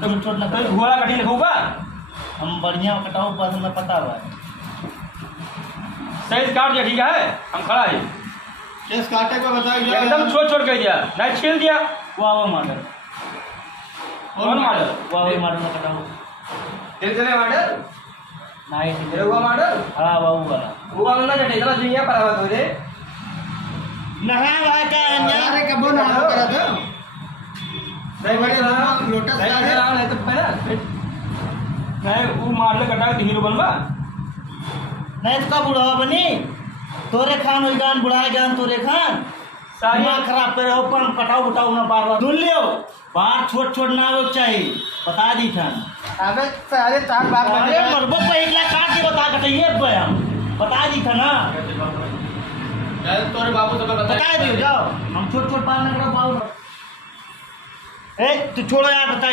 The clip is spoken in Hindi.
छोट छोट ना तो घोड़ा कटिंग लिखूंगा। हम बढ़िया कटाऊ बस हमें पता बा। सही काट दिया, ठीक है, हम खड़ा है। केस काटे को बताइए एकदम छोट छोट कर दिया, नहीं छील दिया। वो मॉडल कौन मॉडल? वो मॉडल में कटाऊ तेरे चले मॉडल नहीं तेरे हुआ मॉडल हाँ बाबू वाला वो वाला ना जटे इतना दुनिया पर आवा तोरे नहा वहा का अरे कबो ना करा दो नहीं बड़े लोटस नहीं का बड़े नाम है तो पहला नहीं वो मॉडल कटा के हीरो बनवा। नहीं इसका बुढ़ावा बनी तोरे खान हुई गान बुढ़ा गान तोरे खान सारी दिमाग खराब करे ऊपर कटाऊ उठाऊ ना बार बार धुल लियो बाहर छोट छोट ना हो चाहिए बता दी था। अबे सारे तार बाप अरे मरबो पहिला काट के बता कटाइए हम बता दी था ना तोरे बाबू तो बता दियो जाओ हम छोट छोट बाल ना करो बाबू ए तू छोड़ो यार बताइए।